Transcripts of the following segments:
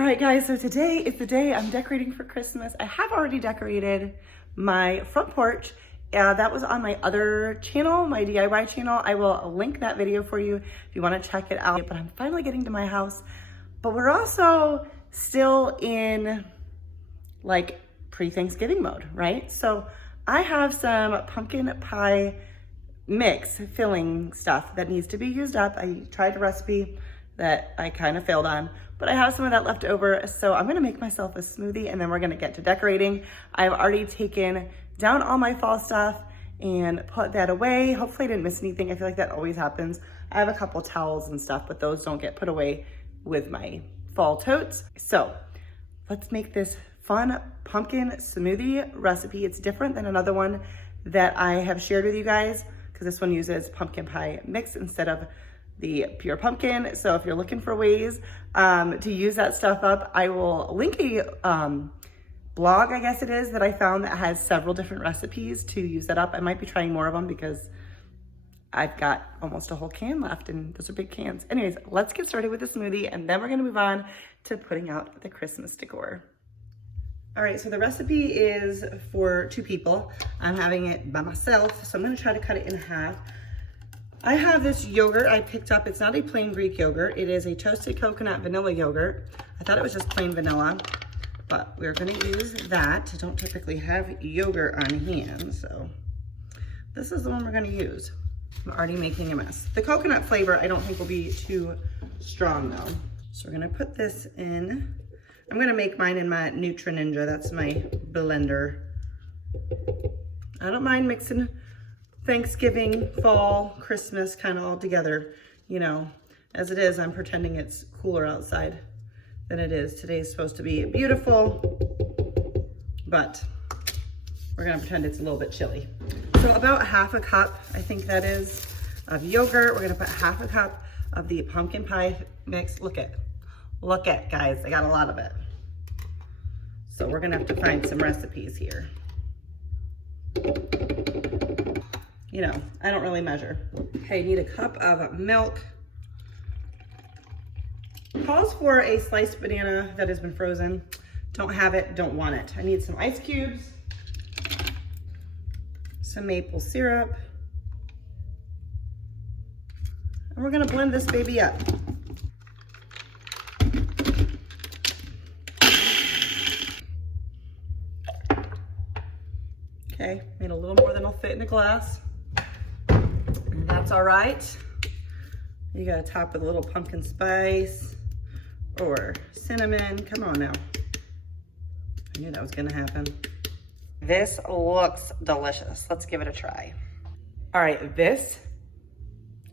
All right, guys, so today is the day I'm decorating for Christmas. I have already decorated my front porch. That was on my other channel, my DIY channel. I will link that video for you if you want to check it out. But I'm finally getting to my house. But we're also still in like pre-Thanksgiving mode, right? So I have some pumpkin pie mix filling stuff that needs to be used up. I tried a recipe that I kind of failed on, but I have some of that left over. So I'm gonna make myself a smoothie and then we're gonna get to decorating. I've already taken down all my fall stuff and put that away. Hopefully I didn't miss anything. I feel like that always happens. I have a couple towels and stuff, but those don't get put away with my fall totes. So let's make this fun pumpkin smoothie recipe. It's different than another one that I have shared with you guys because this one uses pumpkin pie mix instead of the pure pumpkin. So if you're looking for ways to use that stuff up, I will link a blog, I guess it is, that I found that has several different recipes to use that up. I might be trying more of them because I've got almost a whole can left and those are big cans. Anyways, let's get started with the smoothie and then we're gonna move on to putting out the Christmas decor. All right, so the recipe is for 2 people. I'm having it by myself, so I'm gonna try to cut it in half. I have this yogurt I picked up. It's not a plain Greek yogurt. It is a toasted coconut vanilla yogurt. I thought it was just plain vanilla, but we're gonna use that. I don't typically have yogurt on hand, so this is the one we're gonna use. I'm already making a mess. The coconut flavor I don't think will be too strong though. So we're gonna put this in. I'm gonna make mine in my Nutri Ninja. That's my blender. I don't mind mixing Thanksgiving, fall, Christmas kind of all together. You know, as it is, I'm pretending it's cooler outside than it is. Today's supposed to be beautiful, but we're gonna pretend it's a little bit chilly. So about half a cup, I think that is, of yogurt. We're gonna put half a cup of the pumpkin pie mix. Look at, guys, I got a lot of it. So we're gonna have to find some recipes here. You know, I don't really measure. Okay, need a cup of milk. Calls for a sliced banana that has been frozen. Don't have it, don't want it. I need some ice cubes, some maple syrup, and we're gonna blend this baby up. Okay, made a little more than will fit in a glass. And that's all right. You gotta top with a little pumpkin spice or cinnamon. Come on now. I knew that was gonna happen. This looks delicious. Let's give it a try. All right, this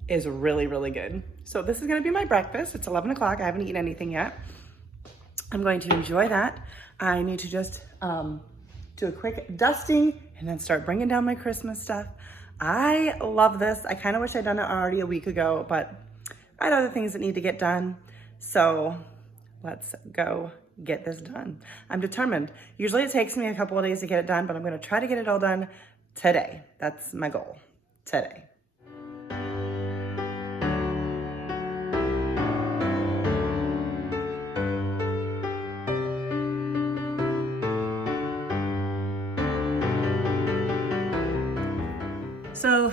is really, really good. So this is gonna be my breakfast. It's 11 o'clock, I haven't eaten anything yet. I'm going to enjoy that. I need to just do a quick dusting and then start bringing down my Christmas stuff. I love this. I kind of wish I'd done it already a week ago, but I had other things that need to get done. So let's go get this done. I'm determined. Usually it takes me a couple of days to get it done, but I'm gonna try to get it all done today. That's my goal, today.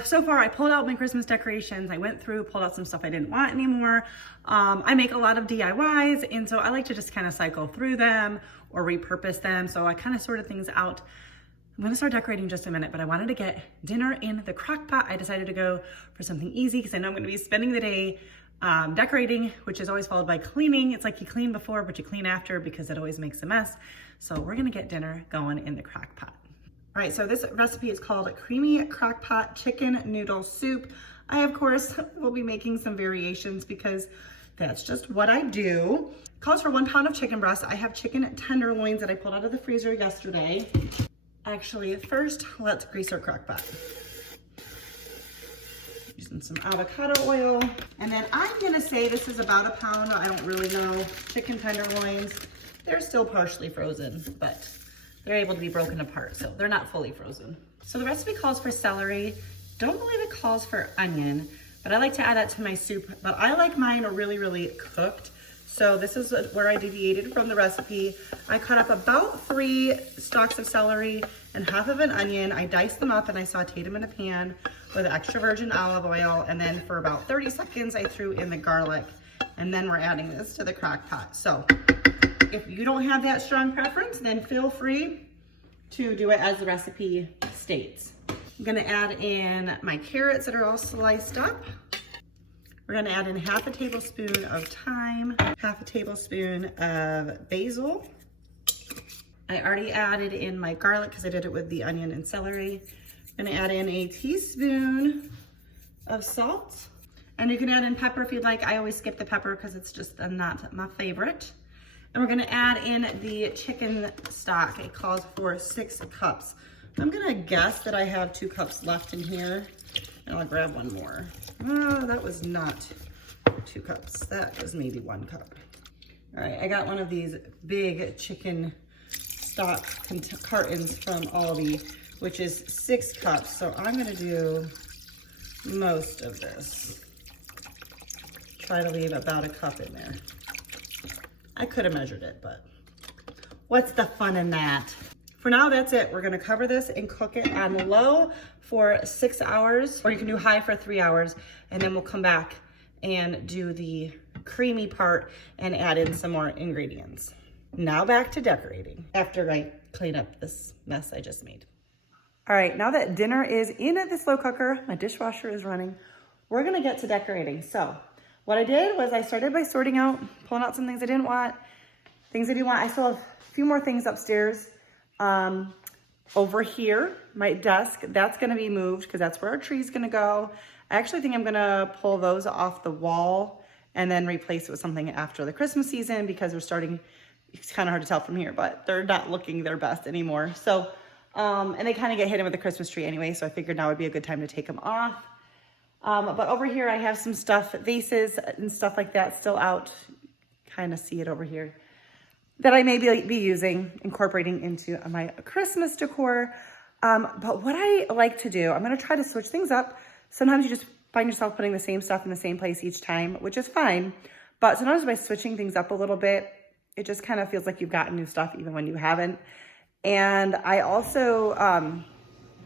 So far I pulled out my Christmas decorations. I went through, pulled out some stuff I didn't want anymore. I make a lot of DIYs, and so I like to just kind of cycle through them or repurpose them. So I kind of sorted things out. I'm gonna start decorating in just a minute, but I wanted to get dinner in the crock pot. I decided to go for something easy because I know I'm gonna be spending the day decorating, which is always followed by cleaning. It's like you clean before, but you clean after because it always makes a mess. So we're gonna get dinner going in the crock pot. All right, so this recipe is called Creamy Crock Pot Chicken Noodle Soup. I, of course, will be making some variations because that's just what I do. Calls for 1 pound of chicken breast. I have chicken tenderloins that I pulled out of the freezer yesterday. Actually, first, let's grease our crock pot. Using some avocado oil. And then I'm gonna say this is about 1 pound. I don't really know. Chicken tenderloins, they're still partially frozen, but they're able to be broken apart, so they're not fully frozen. So the recipe calls for celery. Don't believe it calls for onion, but I like to add that to my soup. But I like mine really, really cooked. So this is where I deviated from the recipe. I cut up about 3 stalks of celery and half of an onion. I diced them up and I sauteed them in a pan with extra virgin olive oil. And then for about 30 seconds, I threw in the garlic. And then we're adding this to the crock pot. So if you don't have that strong preference, then feel free to do it as the recipe states. I'm gonna add in my carrots that are all sliced up. We're gonna add in half a tablespoon of thyme, half a tablespoon of basil. I already added in my garlic because I did it with the onion and celery. I'm gonna add in a teaspoon of salt. And you can add in pepper if you'd like. I always skip the pepper because it's just not my favorite. And we're gonna add in the chicken stock. It calls for 6 cups. I'm gonna guess that I have 2 cups left in here, and I'll grab one more. Oh, that was not 2 cups. That was maybe 1 cup. All right, I got one of these big chicken stock cartons from Aldi, which is 6 cups. So I'm gonna do most of this. Try to leave about a cup in there. I could have measured it, but what's the fun in that? For now, that's it. We're gonna cover this and cook it on low for 6 hours, or you can do high for 3 hours, and then we'll come back and do the creamy part and add in some more ingredients. Now back to decorating after I clean up this mess I just made. All right, now that dinner is in the slow cooker, my dishwasher is running, we're gonna get to decorating. So what I did was I started by sorting out, pulling out some things I didn't want, things I do want. I still have a few more things upstairs. Over here, my desk, that's gonna be moved because that's where our tree's gonna go. I actually think I'm gonna pull those off the wall and then replace it with something after the Christmas season because they're starting, it's kind of hard to tell from here, but they're not looking their best anymore. So, and they kind of get hidden with the Christmas tree anyway, so I figured now would be a good time to take them off. But over here, I have some stuff, vases and stuff like that still out. Kind of see it over here that I may be using, incorporating into my Christmas decor. But what I like to do, I'm gonna try to switch things up. Sometimes you just find yourself putting the same stuff in the same place each time, which is fine. But sometimes by switching things up a little bit, it just kind of feels like you've gotten new stuff even when you haven't. And I also,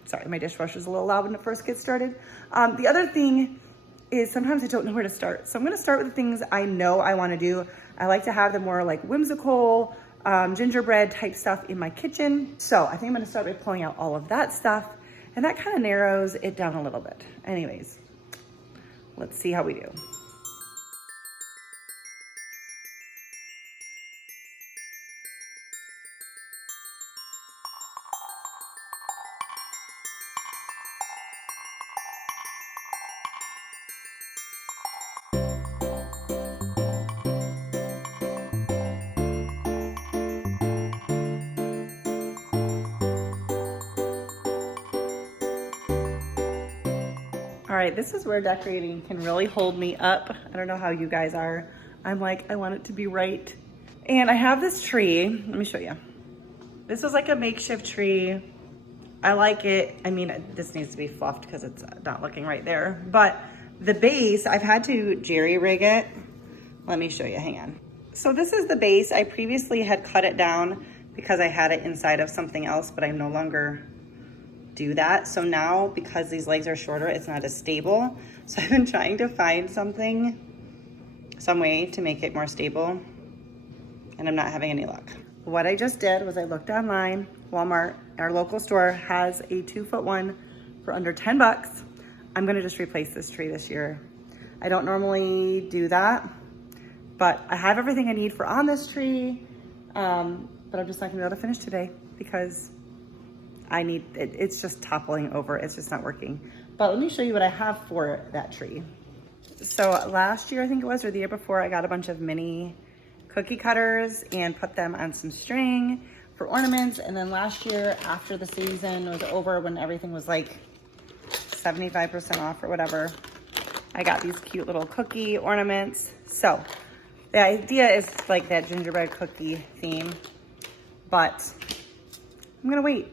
sorry, my dishwasher's a little loud when it first gets started. The other thing is sometimes I don't know where to start. So I'm gonna start with the things I know I wanna do. I like to have the more like whimsical, gingerbread type stuff in my kitchen. So I think I'm gonna start by pulling out all of that stuff, and that kind of narrows it down a little bit. Anyways, let's see how we do. All right, this is where decorating can really hold me up. I don't know how you guys are. I'm like, I want it to be right. And I have this tree, let me show you. This is like a makeshift tree. I like it. I mean, this needs to be fluffed because it's not looking right there. But the base, I've had to jerry rig it. Let me show you, hang on. So this is the base. I previously had cut it down because I had it inside of something else, but I no longer do that. So now, because these legs are shorter, it's not as stable. So I've been trying to find some way to make it more stable, and I'm not having any luck. What I just did was I looked online. Walmart, our local store, has a 2-foot one for under 10 bucks. I'm gonna just replace this tree this year. I don't normally do that, but I have everything I need for on this tree, but I'm just not gonna be able to finish today because it's just toppling over. It's just not working. But let me show you what I have for that tree. So last year, I think it was, or the year before, I got a bunch of mini cookie cutters and put them on some string for ornaments. And then last year, after the season was over, when everything was like 75% off or whatever, I got these cute little cookie ornaments. So the idea is like that gingerbread cookie theme, but I'm gonna wait.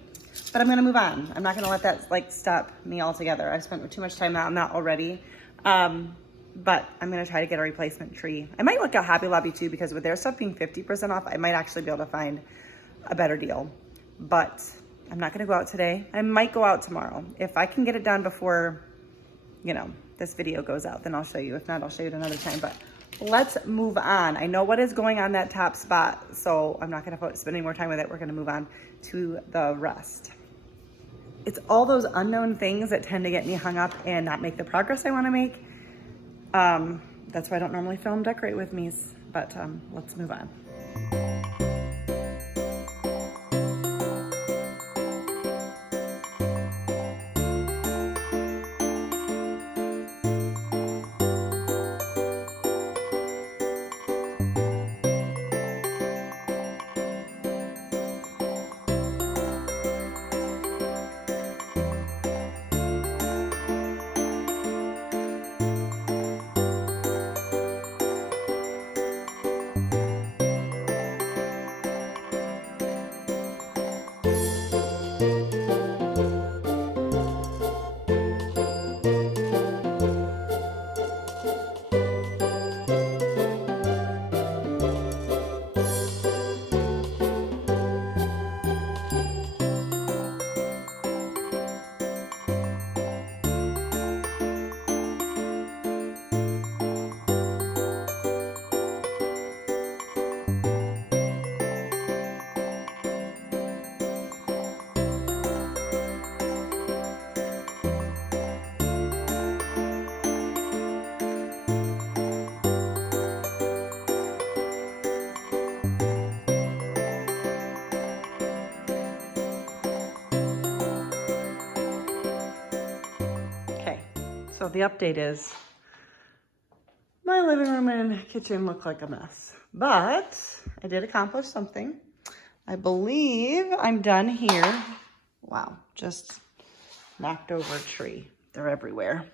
But I'm gonna move on. I'm not gonna let that like stop me altogether. I've spent too much time on that already. but I'm gonna try to get a replacement tree. I might look at Hobby Lobby too, because with their stuff being 50% off, I might actually be able to find a better deal. But I'm not gonna go out today. I might go out tomorrow. If I can get it done before, you know, this video goes out, then I'll show you. If not, I'll show you at another time. But let's move on. I know what is going on that top spot, so I'm not gonna spend any more time with it. We're gonna move on to the rest. It's all those unknown things that tend to get me hung up and not make the progress I wanna make. That's why I don't normally film decorate with me's, but let's move on. So the update is my living room and kitchen look like a mess, but I did accomplish something. I believe I'm done here. Wow, just knocked over a tree. They're everywhere.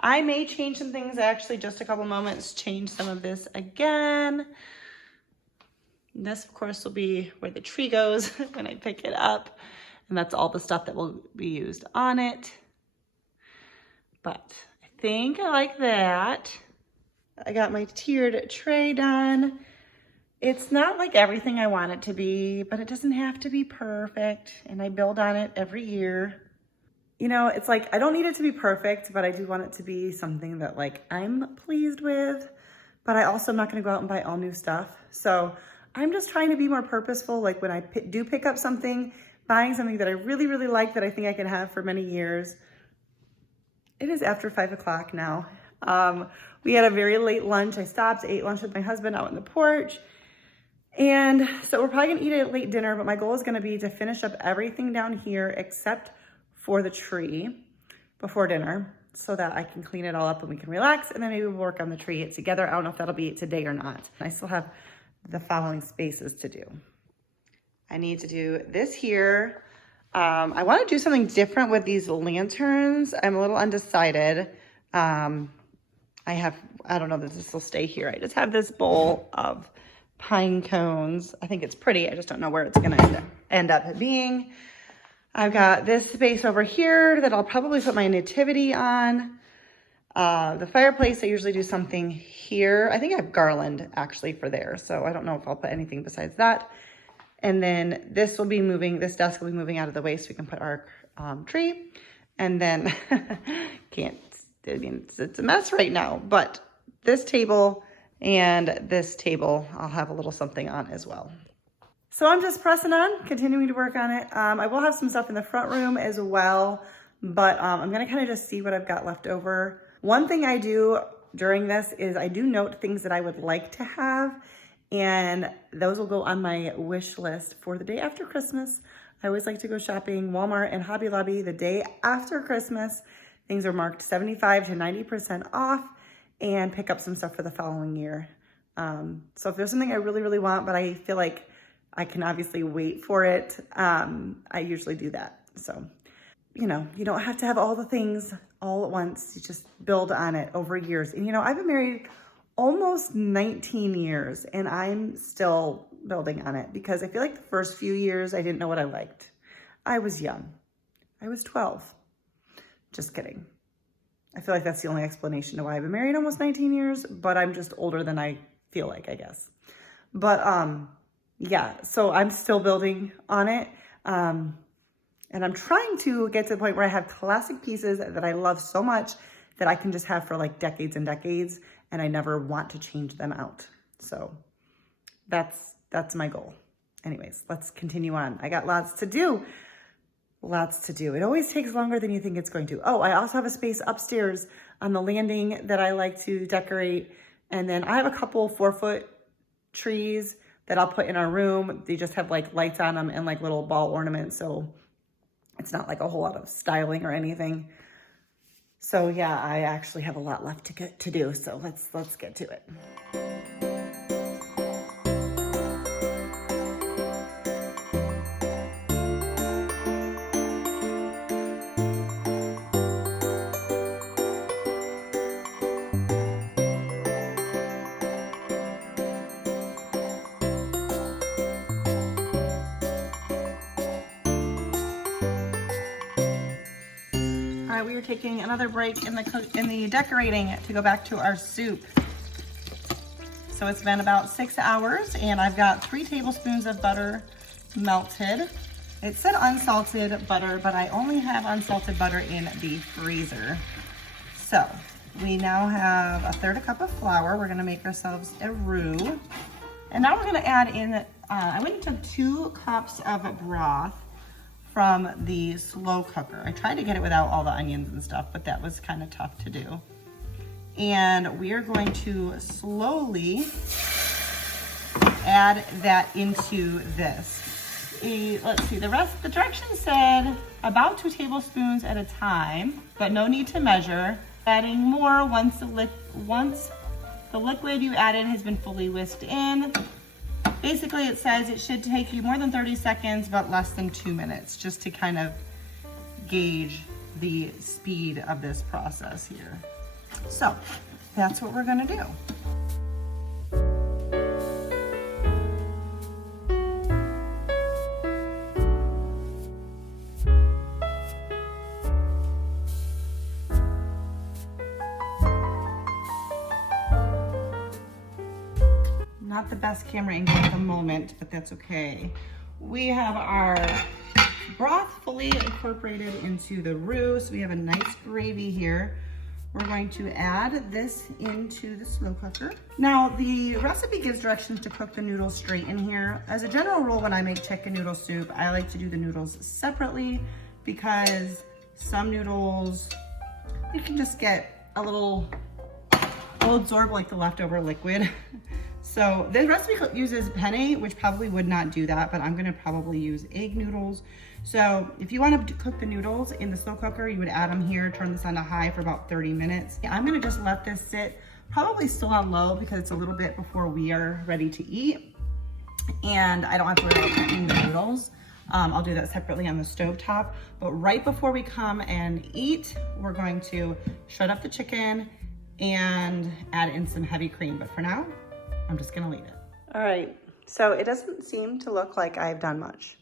I may change some things, actually, just a couple moments, change some of this again. This, of course, will be where the tree goes when I pick it up. And that's all the stuff that will be used on it. But I think I like that. I got my tiered tray done. It's not like everything I want it to be, but it doesn't have to be perfect. And I build on it every year. You know, it's like, I don't need it to be perfect, but I do want it to be something that like I'm pleased with. But I also am not gonna go out and buy all new stuff. So I'm just trying to be more purposeful. Like when I do pick up something, buying something that I really, really like that I think I can have for many years. It is after 5 o'clock now. We had a very late lunch. I stopped, ate lunch with my husband out on the porch. And so we're probably gonna eat a late dinner, but my goal is gonna be to finish up everything down here except for the tree before dinner so that I can clean it all up and we can relax, and then maybe we'll work on the tree together. I don't know if that'll be today or not. I still have the following spaces to do. I need to do this here. I want to do something different with these lanterns. I'm a little undecided. I don't know that this will stay here. I just have this bowl of pine cones. I think it's pretty. I just don't know where it's going to end up being. I've got this space over here that I'll probably put my nativity on. The fireplace, I usually do something here. I think I have garland actually for there, so I don't know if I'll put anything besides that. And then this will be moving, this desk will be moving out of the way so we can put our tree. And then, it's a mess right now, but this table and this table, I'll have a little something on as well. So I'm just pressing on, continuing to work on it. I will have some stuff in the front room as well, but I'm gonna kind of just see what I've got left over. One thing I do during this is I do note things that I would like to have, and those will go on my wish list for the day after Christmas. I always like to go shopping Walmart and Hobby Lobby the day after Christmas. Things are marked 75 to 90% off, and pick up some stuff for the following year. So if there's something I really, really want, but I feel like I can obviously wait for it, I usually do that. So, you know, you don't have to have all the things all at once. You just build on it over years. And you know, I've been married almost 19 years and I'm still building on it because I feel like the first few years I didn't know what I liked. I was young. I was 12. Just kidding. I feel like that's the only explanation to why I've been married almost 19 years, but I'm just older than I feel like, I guess. But yeah, so I'm still building on it. And I'm trying to get to the point where I have classic pieces that I love so much that I can just have for like decades and decades, and I never want to change them out. So that's my goal. Anyways, let's continue on. I got lots to do. Lots to do. It always takes longer than you think it's going to. Oh, I also have a space upstairs on the landing that I like to decorate. And then I have a couple 4-foot trees that I'll put in our room. They just have like lights on them and like little ball ornaments. So it's not like a whole lot of styling or anything. So yeah, I actually have a lot left to do. So let's get to it. We are taking another break in the decorating to go back to our soup. So it's been about 6 hours and I've got 3 tablespoons of butter melted. It said unsalted butter, but I only have unsalted butter in the freezer. So we now have 1/3 cup of flour. We're gonna make ourselves a roux. And now we're gonna add in, I went and took 2 cups of broth from the slow cooker. I tried to get it without all the onions and stuff, but that was kind of tough to do. And we are going to slowly add that into this. Let's see, the directions said about 2 tablespoons at a time, but no need to measure. Adding more once the liquid you added has been fully whisked in. Basically, it says it should take you more than 30 seconds, but less than 2 minutes, just to kind of gauge the speed of this process here. So that's what we're gonna do. Not the best camera angle at the moment, but that's okay. We have our broth fully incorporated into the roux, so we have a nice gravy here. We're going to add this into the slow cooker. Now, the recipe gives directions to cook the noodles straight in here. As a general rule, when I make chicken noodle soup, I like to do the noodles separately because some noodles, you can just get a little, will absorb like the leftover liquid. So this recipe uses penne, which probably would not do that, but I'm gonna probably use egg noodles. So if you wanna cook the noodles in the slow cooker, you would add them here, turn this on to high for about 30 minutes. I'm gonna just let this sit, probably still on low because it's a little bit before we are ready to eat. And I don't have to worry about cooking the noodles. I'll do that separately on the stove top. But right before we come and eat, we're going to shut up the chicken and add in some heavy cream. But for now, I'm just gonna leave it. All right, so it doesn't seem to look like I've done much.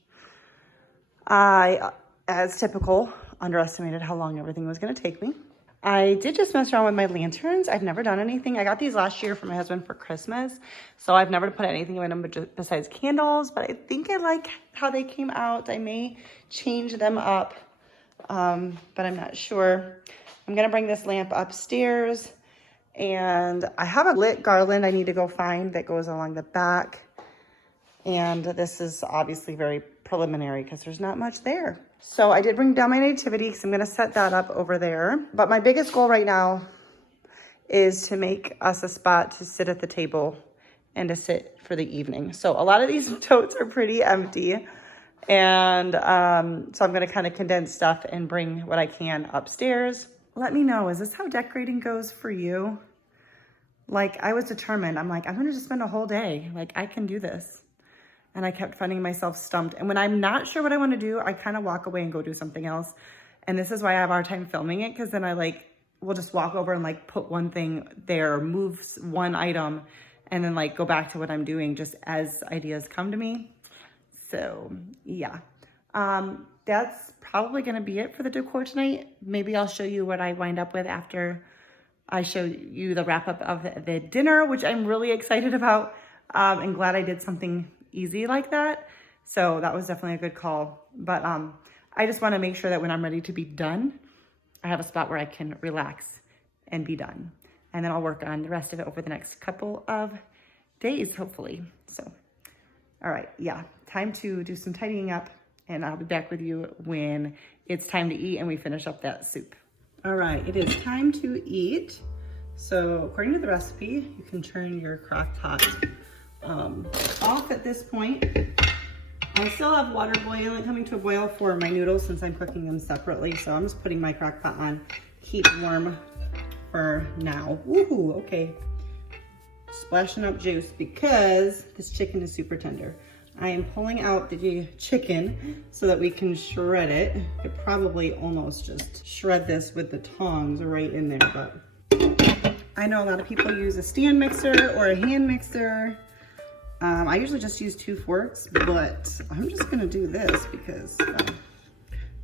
I, as typical, underestimated how long everything was gonna take me. I did just mess around with my lanterns. I've never done anything. I got these last year for my husband for Christmas, so I've never put anything in them besides candles, but I think I like how they came out. I may change them up, but I'm not sure. I'm gonna bring this lamp upstairs. And I have a lit garland I need to go find that goes along the back. And this is obviously very preliminary because there's not much there. So I did bring down my nativity because I'm gonna set that up over there. But my biggest goal right now is to make us a spot to sit at the table and to sit for the evening. So a lot of these totes are pretty empty. And so I'm gonna kind of condense stuff and bring what I can upstairs. Let me know, is this how decorating goes for you? Like, I was determined. I'm like, I'm gonna just spend a whole day. Like, I can do this. And I kept finding myself stumped. And when I'm not sure what I wanna do, I kind of walk away and go do something else. And this is why I have a hard time filming it, because then I will just walk over and like put one thing there, move one item, and then like go back to what I'm doing just as ideas come to me. So yeah. That's probably going to be it for the decor tonight. Maybe I'll show you what I wind up with after I show you the wrap up of the dinner, which I'm really excited about, and glad I did something easy like that. So that was definitely a good call. But I just want to make sure that when I'm ready to be done, I have a spot where I can relax and be done. And then I'll work on the rest of it over the next couple of days, hopefully. So, all right, yeah, time to do some tidying up, and I'll be back with you when it's time to eat and we finish up that soup. All right, it is time to eat. So according to the recipe, you can turn your crock pot off at this point. I still have water coming to a boil for my noodles since I'm cooking them separately. So I'm just putting my crock pot on, keep warm for now. Woohoo, okay. Splashing up juice because this chicken is super tender. I am pulling out the chicken so that we can shred it. I could probably almost just shred this with the tongs right in there, but I know a lot of people use a stand mixer or a hand mixer. I usually just use 2 forks, but I'm just gonna do this because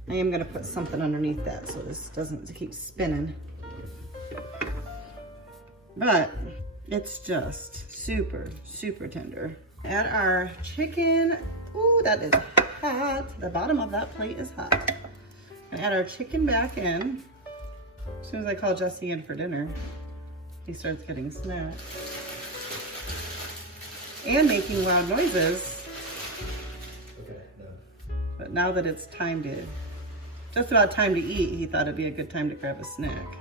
I am gonna put something underneath that so this doesn't keep spinning. But it's just super, super tender. Add our chicken. Ooh, that is hot. The bottom of that plate is hot. And add our chicken back in. As soon as I call Jesse in for dinner, he starts getting snacked. And making loud noises. Okay, done. But now that it's time to, just about time to eat, he thought it'd be a good time to grab a snack.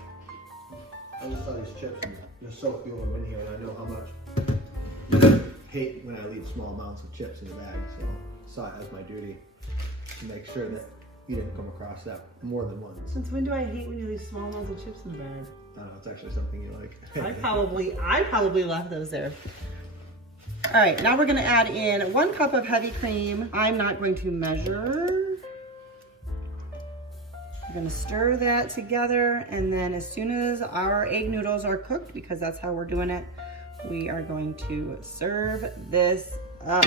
I just saw these chips and they're so few of them in here, and I know how much I hate when I leave small amounts of chips in the bag, so I saw it as my duty to make sure that you didn't come across that more than once. Since when do I hate when you leave small amounts of chips in the bag? I don't know, it's actually something you like. I probably left those there. All right, now we're gonna add in 1 cup of heavy cream. I'm not going to measure. We're gonna stir that together, and then as soon as our egg noodles are cooked, because that's how we're doing it, we are going to serve this up.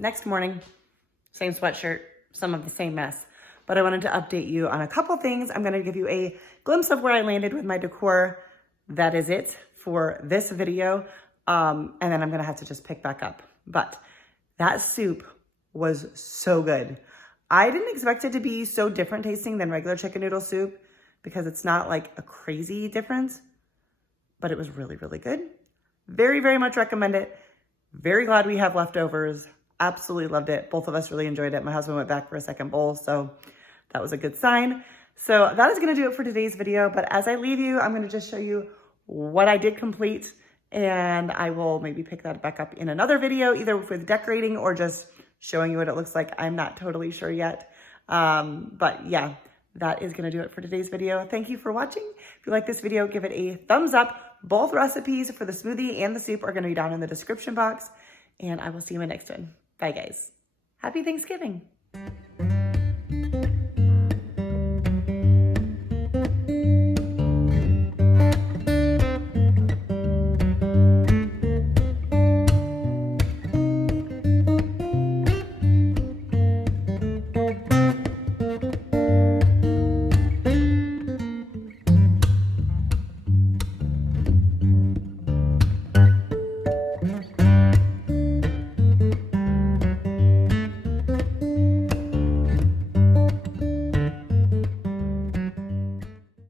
Next morning, same sweatshirt, some of the same mess, but I wanted to update you on a couple things. I'm gonna give you a glimpse of where I landed with my decor. That is it for this video. And then I'm gonna have to just pick back up. But that soup was so good. I didn't expect it to be so different tasting than regular chicken noodle soup because it's not like a crazy difference, but it was really, really good. Very, very much recommend it. Very glad we have leftovers. Absolutely loved it. Both of us really enjoyed it. My husband went back for a second bowl, so that was a good sign. So that is gonna do it for today's video, but as I leave you, I'm gonna just show you what I did complete, and I will maybe pick that back up in another video, either with decorating or just showing you what it looks like. I'm not totally sure yet. But yeah, that is gonna do it for today's video. Thank you for watching. If you like this video, give it a thumbs up. Both recipes for the smoothie and the soup are gonna be down in the description box, and I will see you in my next one. Bye guys. Happy Thanksgiving.